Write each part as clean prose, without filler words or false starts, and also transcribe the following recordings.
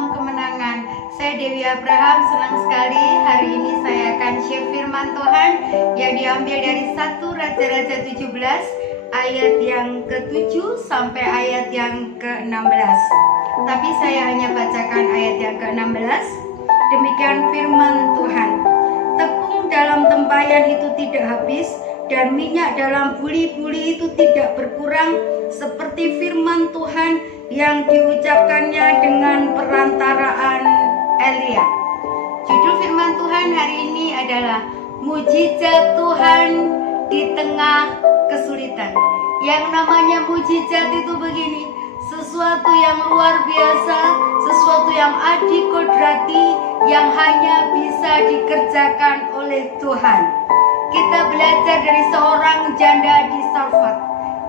Salam kemenangan. Saya Dewi Abraham, senang sekali hari ini saya akan share firman Tuhan yang diambil dari 1 Raja-Raja 17 ayat yang ke-7 sampai ayat yang ke-16. Tapi saya hanya bacakan ayat yang ke-16. Demikian firman Tuhan. Tepung dalam tempayan itu tidak habis, dan minyak dalam buli-buli itu tidak berkurang, seperti firman Tuhan yang diucapkannya dengan perantaraan Elia. Judul firman Tuhan hari ini adalah Mujizat Tuhan di tengah kesulitan. Yang namanya mujizat itu begini, sesuatu yang luar biasa, sesuatu yang adikodrati, yang hanya bisa dikerjakan oleh Tuhan. Kita belajar dari seorang janda di Sarfat.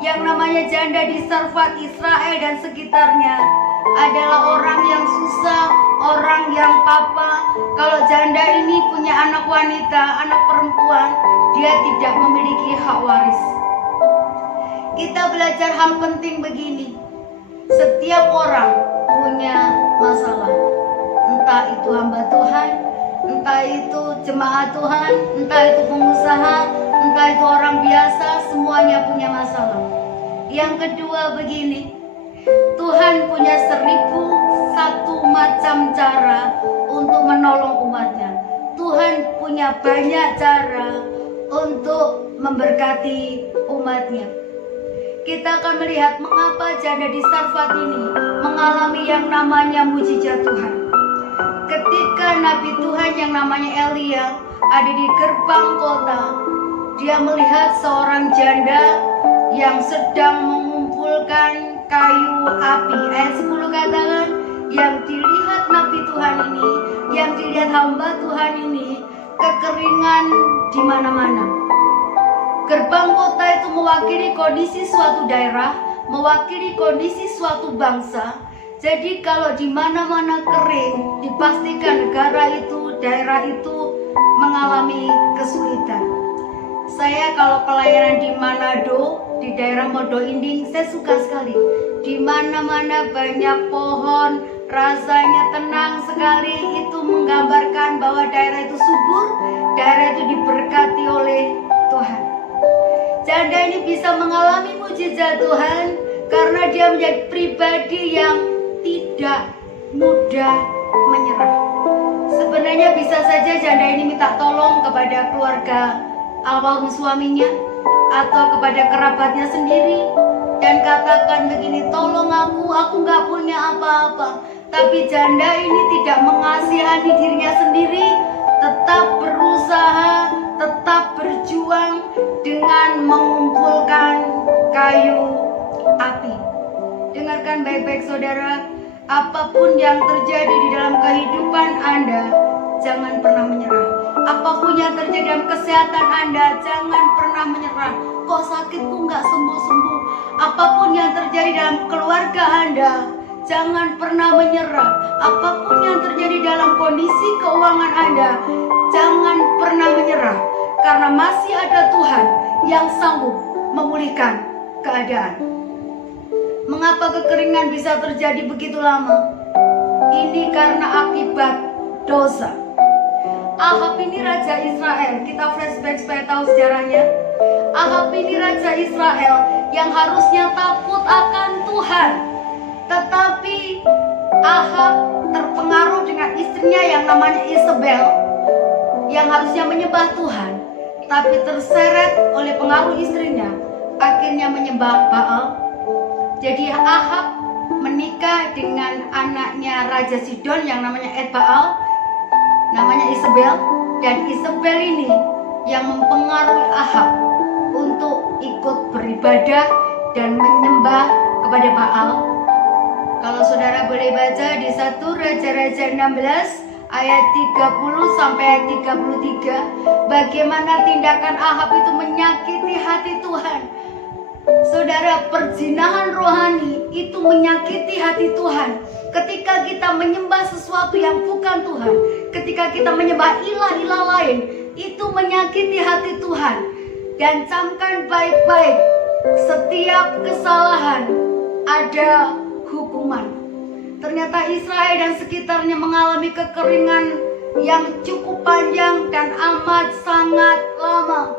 Yang namanya janda di Sarfat, Israel dan sekitarnya adalah orang yang susah, orang yang papa. Kalau janda ini punya anak wanita, anak perempuan, dia tidak memiliki hak waris. Kita belajar hal penting begini. Setiap orang punya masalah. Entah itu hamba Tuhan, entah itu jemaat Tuhan, entah itu pengusaha, entah itu orang biasa, semuanya punya masalah. Yang kedua begini, Tuhan punya 1001 macam cara untuk menolong umatnya. Tuhan punya banyak cara untuk memberkati umatnya. Kita akan melihat mengapa janda di Sarfat ini mengalami yang namanya mujizat Tuhan. Ketika Nabi Tuhan yang namanya Elia ada di gerbang kota, dia melihat seorang janda yang sedang mengumpulkan kayu api. Ayat 10 katakan, yang dilihat Nabi Tuhan ini, yang dilihat hamba Tuhan ini, kekeringan di mana-mana. Gerbang kota itu mewakili kondisi suatu daerah, mewakili kondisi suatu bangsa. Jadi kalau di mana-mana kering, dipastikan negara itu, daerah itu mengalami kesulitan. Saya kalau pelayanan di Manado, di daerah Modo Inding, saya suka sekali. Di mana-mana banyak pohon, rasanya tenang sekali. Itu menggambarkan bahwa daerah itu subur, daerah itu diberkati oleh Tuhan. Janda ini bisa mengalami mujizat Tuhan karena dia menjadi pribadi yang tidak mudah menyerah. Sebenarnya bisa saja janda ini minta tolong kepada keluarga almarhum suaminya atau kepada kerabatnya sendiri dan katakan begini, tolong aku nggak punya apa-apa. Tapi janda ini tidak mengasihani dirinya sendiri, tetap berusaha, tetap berjuang dengan mengumpulkan kayu api. Dengarkan baik-baik saudara, apapun yang terjadi di dalam kehidupan Anda, jangan pernah menyerah. Apapun yang terjadi dalam kesehatan Anda, jangan pernah menyerah. Kok sakitku nggak sembuh-sembuh? Apapun yang terjadi dalam keluarga Anda, jangan pernah menyerah. Apapun yang terjadi dalam kondisi keuangan Anda, jangan pernah menyerah. Karena masih ada Tuhan yang sanggup memulihkan keadaan. Mengapa kekeringan bisa terjadi begitu lama? Ini karena akibat dosa. Ahab ini raja Israel. Kita flashback supaya tahu sejarahnya. Ahab ini raja Israel yang harusnya takut akan Tuhan. Tetapi Ahab terpengaruh dengan istrinya yang namanya Isabel, yang harusnya menyembah Tuhan, tapi terseret oleh pengaruh istrinya, akhirnya menyembah Baal. Jadi Ahab menikah dengan anaknya Raja Sidon yang namanya Etbaal, namanya Isabel, dan Isabel ini yang mempengaruhi Ahab untuk ikut beribadah dan menyembah kepada Baal. Kalau saudara boleh baca di 1 Raja-Raja 16 ayat 30 sampai ayat 33, bagaimana tindakan Ahab itu menyakiti hati Tuhan. Saudara, perzinahan rohani itu menyakiti hati Tuhan. Ketika kita menyembah sesuatu yang bukan Tuhan, ketika kita menyembah ilah-ilah lain, itu menyakiti hati Tuhan. Dan camkan baik-baik, setiap kesalahan ada hukuman. Ternyata Israel dan sekitarnya mengalami kekeringan yang cukup panjang dan amat sangat lama.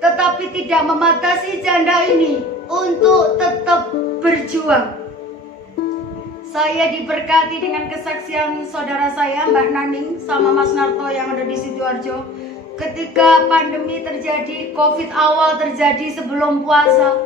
Tetapi tidak mematasi janda ini untuk tetap berjuang. Saya diberkati dengan kesaksian saudara saya Mbak Naning sama Mas Narto yang ada di Sidoarjo. Ketika pandemi terjadi, COVID awal terjadi sebelum puasa,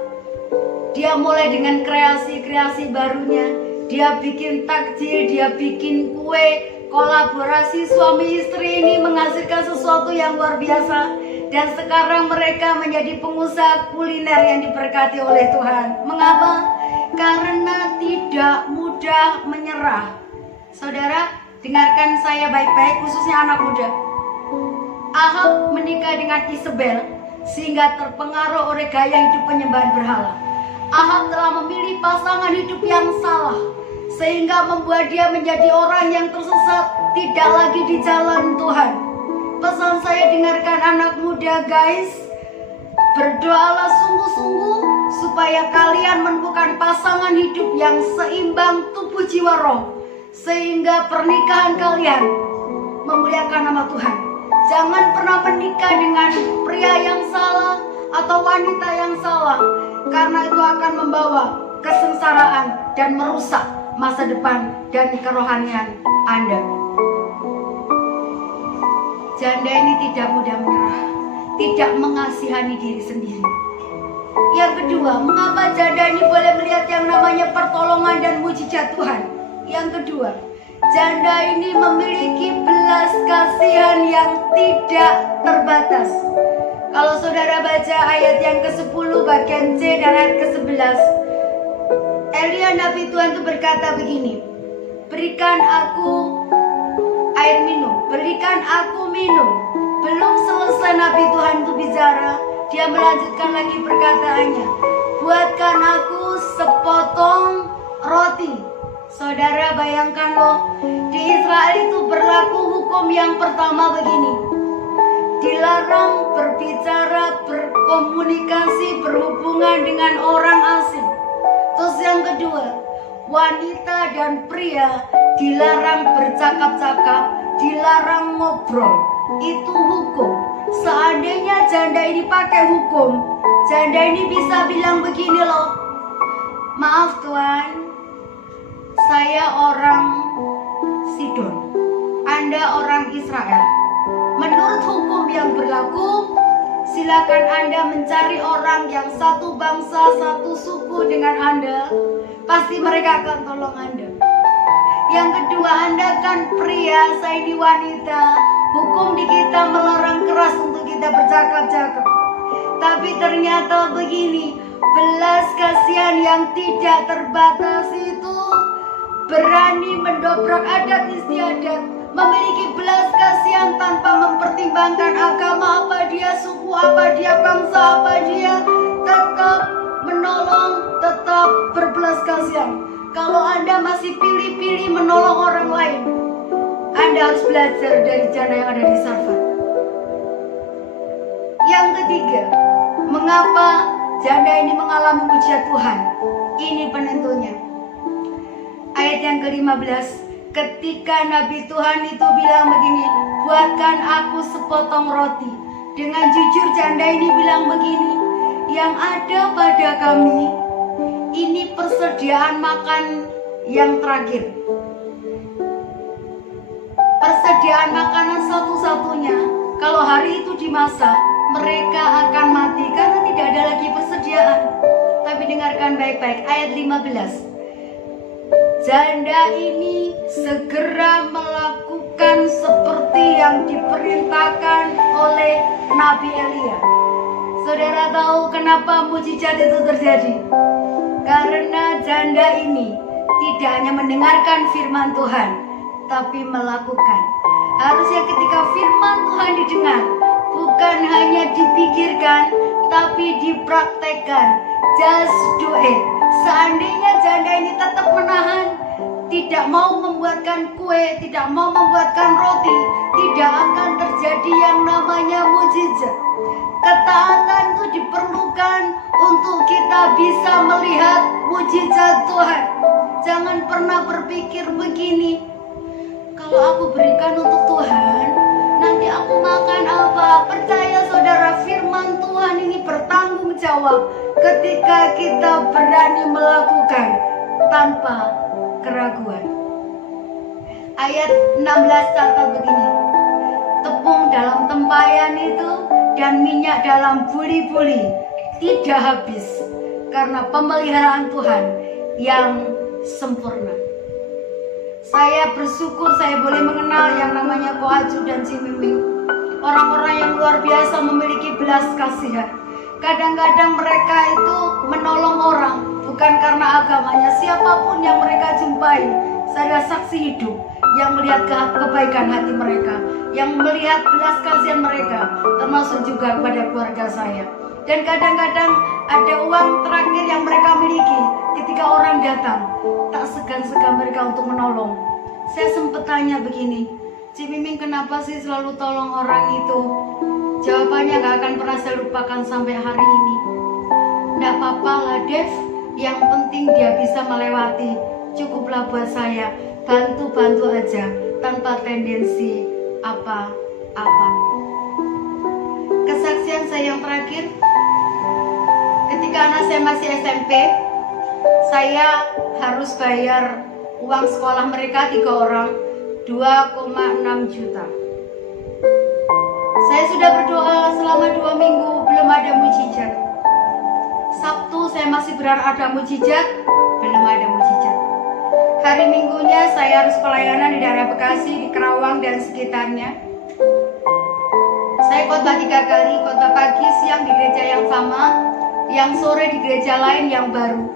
dia mulai dengan kreasi-kreasi barunya. Dia bikin takjil, dia bikin kue, kolaborasi suami istri ini menghasilkan sesuatu yang luar biasa. Dan sekarang mereka menjadi pengusaha kuliner yang diberkati oleh Tuhan. Mengapa? Karena tidak mudah menyerah. Saudara, dengarkan saya baik-baik, khususnya anak muda. Ahab menikah dengan Isabel sehingga terpengaruh oleh gaya hidup penyembahan berhala. Ahab telah memilih pasangan hidup yang salah, sehingga membuat dia menjadi orang yang tersesat, tidak lagi di jalan Tuhan. Pesan saya, dengarkan anak muda guys, berdoalah sungguh-sungguh supaya kalian menemukan pasangan hidup yang seimbang tubuh jiwa roh, sehingga pernikahan kalian memuliakan nama Tuhan. Jangan pernah menikah dengan pria yang salah atau wanita yang salah, karena itu akan membawa kesengsaraan dan merusak masa depan dan kerohanian Anda. Janda ini tidak mudah menyerah, tidak mengasihani diri sendiri. Yang kedua, mengapa janda ini boleh melihat yang namanya pertolongan dan mujizat Tuhan? Yang kedua, janda ini memiliki belas kasihan yang tidak terbatas. Kalau saudara baca ayat yang ke-10 bagian C dan ayat ke-11, Elia Nabi Tuhan itu berkata begini, berikan aku air minum, berikan aku minum. Belum selesai Nabi Tuhan itu bicara, dia melanjutkan lagi perkataannya, buatkan aku sepotong roti. Saudara bayangkan loh, di Israel itu berlaku hukum yang pertama begini, dilarang berbicara, berkomunikasi, berhubungan dengan orang asing. Terus yang kedua, wanita dan pria dilarang bercakap-cakap, dilarang ngobrol. Itu hukum. Seandainya janda ini pakai hukum, janda ini bisa bilang begini loh, maaf Tuan, saya orang Sidon, Anda orang Israel. Menurut hukum yang berlaku, silakan Anda mencari orang yang satu bangsa, satu suku dengan Anda. Pasti mereka akan tolong Anda. Yang kedua, Anda kan pria, saya ini wanita. Hukum di kita melarang keras untuk kita bercakap-cakap. Tapi ternyata begini, belas kasihan yang tidak terbatas itu berani mendobrak adat istiadat, memiliki belas kasihan tanpa mempertimbangkan agama apa dia, suku apa dia, bangsa apa dia, tetap menolong, tetap berbelas kasihan. Kalau Anda masih pilih-pilih menolong orang lain, Anda harus belajar dari janda yang ada di Sarfat. Yang ketiga, mengapa janda ini mengalami mujizat Tuhan? Ini penentunya. Ayat yang ke-15, ketika Nabi Tuhan itu bilang begini, buatkan aku sepotong roti. Dengan jujur janda ini bilang begini, yang ada pada kami ini persediaan makan yang terakhir, persediaan makanan satu-satunya. Kalau hari itu dimasak, mereka akan mati karena tidak ada lagi persediaan. Tapi dengarkan baik-baik ayat 15. Janda ini segera melakukan seperti yang diperintahkan oleh Nabi Elia. Saudara tahu kenapa mujizat itu terjadi? Karena janda ini tidak hanya mendengarkan firman Tuhan, tapi melakukan. Harusnya ketika firman Tuhan didengar, bukan hanya dipikirkan, tapi dipraktekkan. Just do it. Seandainya janda ini tetap menahan, tidak mau membuatkan kue, tidak mau membuatkan roti, tidak akan terjadi yang namanya mujizat. Ketaatan itu diperlukan untuk kita bisa melihat mujizat Tuhan. Jangan pernah berpikir begini, kalau aku berikan untuk Tuhan, nanti aku makan apa? Percaya saudara, firman Tuhan ini bertanggung jawab ketika kita berani melakukan tanpa keraguan. Ayat 16 catat begini, tepung dalam tempayan itu dan minyak dalam buli-buli tidak habis karena pemeliharaan Tuhan yang sempurna. Saya bersyukur saya boleh mengenal yang namanya Ko Aju dan Cimiming. Orang-orang yang luar biasa memiliki belas kasihan. Kadang-kadang mereka itu menolong orang bukan karena agamanya. Siapapun yang mereka jumpai, saya saksi hidup yang melihat kebaikan hati mereka, yang melihat belas kasihan mereka, termasuk juga kepada keluarga saya. Dan kadang-kadang ada uang terakhir yang mereka miliki, ketika orang datang, tak segan-segan mereka untuk menolong. Saya sempat tanya begini, Cimiming kenapa sih selalu tolong orang itu? Jawabannya gak akan pernah saya lupakan sampai hari ini. Gak apa-apa lah Dev, yang penting dia bisa melewati. Cukuplah buat saya, bantu-bantu aja, tanpa tendensi apa-apa. Kesaksian saya yang terakhir, ketika anak saya masih SMP, saya harus bayar uang sekolah mereka 3 orang 2,6 juta. Saya sudah berdoa selama 2 minggu, belum ada mujizat. Sabtu saya masih berharap ada mujizat, belum ada mujizat. Hari Minggunya saya harus pelayanan di daerah Bekasi, di Kerawang dan sekitarnya. Saya khotbah 3 kali, khotbah pagi, siang di gereja yang sama, yang sore di gereja lain yang baru.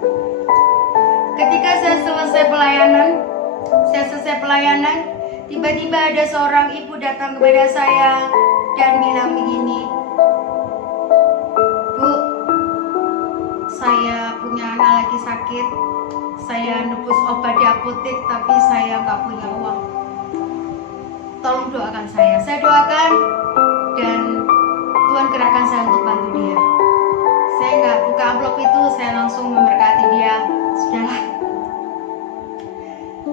Ketika saya selesai pelayanan, tiba-tiba ada seorang ibu datang kepada saya dan bilang begini, Bu, saya punya anak lagi sakit, saya nebus obat di apotek tapi saya nggak punya uang. Tolong doakan saya. Saya doakan dan Tuhan gerakkan saya untuk bantu dia. Saya nggak buka amplop itu, saya langsung memberkati dia. Sudahlah,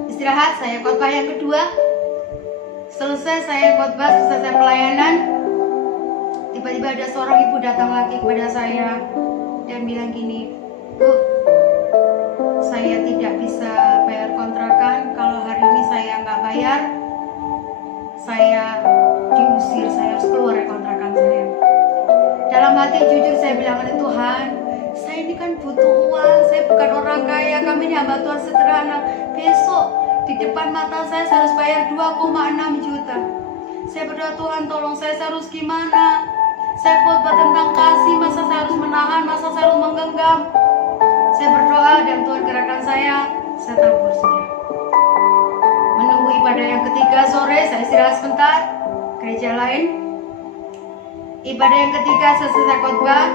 istirahat. Saya khotbah yang kedua. Selesai saya khotbah, selesai pelayanan, tiba-tiba ada seorang ibu datang lagi kepada saya dan bilang gini, Bu, saya tidak bisa bayar kontrakan. Kalau hari ini saya nggak bayar, saya diusir, saya harus keluar dari kontrakan saya. Dalam hati jujur saya bilang, Tuhan, saya ini kan butuh uang, saya bukan orang kaya, kami ini hamba Tuhan sederhana. Besok di depan mata saya harus bayar 2,6 juta. Saya berdoa, Tuhan tolong saya harus gimana? Saya khotbah tentang kasih, masa saya harus menahan, masa saya harus menggenggam. Saya berdoa dan Tuhan gerakan saya tabur sudah. Menunggu ibadah yang ketiga sore, saya istirahat sebentar, gereja lain. Ibadah yang ketiga selesai khotbah,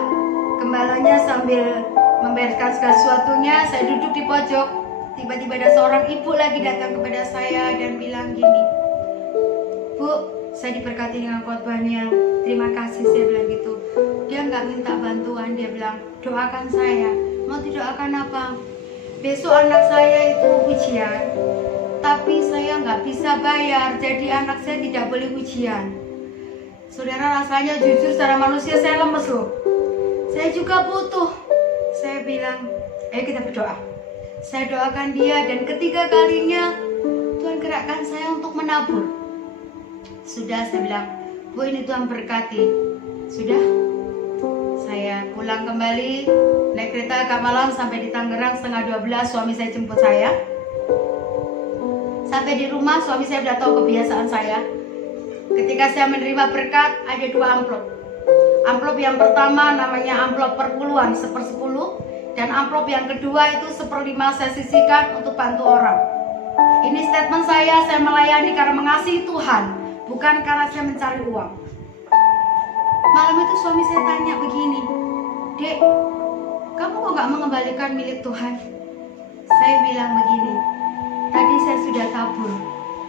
gembalanya sambil membereskan segala sesuatunya, saya duduk di pojok. Tiba-tiba ada seorang ibu lagi datang kepada saya dan bilang gini, Bu, saya diberkati dengan khotbahnya, terima kasih. Saya bilang gitu. Dia nggak minta bantuan, dia bilang doakan saya. Mau didoakan apa? Besok anak saya itu ujian, tapi saya nggak bisa bayar, jadi anak saya tidak boleh ujian. Saudara, rasanya jujur secara manusia saya lemes loh. Saya juga butuh. Saya bilang, ayo kita berdoa. Saya doakan dia dan ketiga kalinya Tuhan gerakkan saya untuk menabur. Sudah, saya bilang, Bu, ini Tuhan berkati. Sudah, saya pulang kembali, naik kereta agak malam sampai di Tangerang setengah 12, suami saya jemput saya. Sampai di rumah, suami saya sudah tahu kebiasaan saya. Ketika saya menerima berkat, ada 2 amplop. Amplop yang pertama namanya amplop perpuluhan, 1/10. Dan amplop yang kedua itu 1/5 saya sisihkan untuk bantu orang. Ini statement saya melayani karena mengasihi Tuhan, bukan karena saya mencari uang. Malam itu suami saya tanya begini, Dek, kamu kok gak mengembalikan milik Tuhan? Saya bilang begini, tadi saya sudah tabur.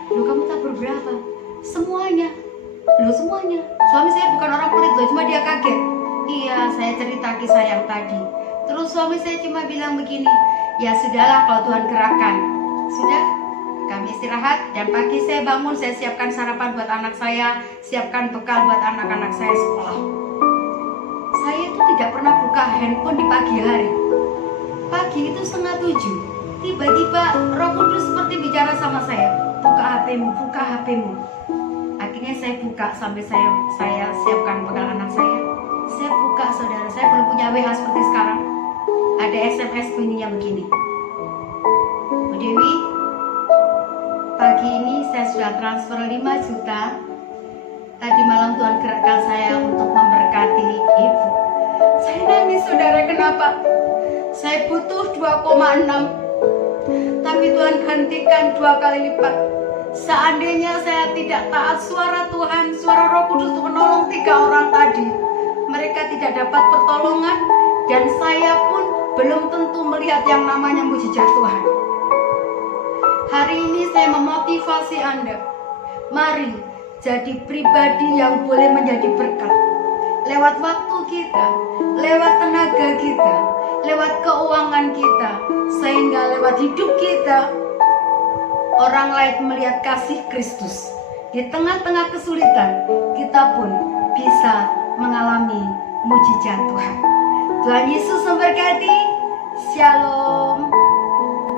Loh, kamu tabur berapa? Semuanya. Loh, semuanya? Suami saya bukan orang pelit loh, cuma dia kaget. Iya, saya cerita kisah yang tadi. Terus suami saya cuma bilang begini, Ya sudahlah kalau Tuhan gerakkan. Sudah, kami istirahat dan pagi saya bangun, saya siapkan sarapan buat anak saya, siapkan bekal buat anak-anak saya sekolah. Saya itu tidak pernah buka handphone di pagi hari. Pagi itu 6:30, tiba-tiba Roh Kudus seperti bicara sama saya, buka HP-mu, buka HP-mu. Akhirnya saya buka sampai saya siapkan bekal anak saya. Saya buka, saudara, saya belum punya WH seperti sekarang. Ada SMS bunyinya begini. Bu Dewi, pagi ini saya sudah transfer 5 juta. Tadi malam Tuhan gerakkan saya untuk memberkati ibu. Saya nangis, saudara, kenapa? Saya butuh 2,6, tapi Tuhan gantikan 2 kali lipat. Seandainya saya tidak taat suara Tuhan, suara Roh Kudus untuk menolong 3 orang tadi, mereka tidak dapat pertolongan, dan saya pun belum tentu melihat yang namanya mujizat Tuhan. Hari ini saya memotivasi Anda, mari jadi pribadi yang boleh menjadi berkat. Lewat waktu kita, lewat tenaga kita, lewat keuangan kita, sehingga lewat hidup kita, orang lain melihat kasih Kristus. Di tengah-tengah kesulitan, kita pun bisa mengalami mujizat Tuhan. Tuhan Yesus memberkati. Shalom.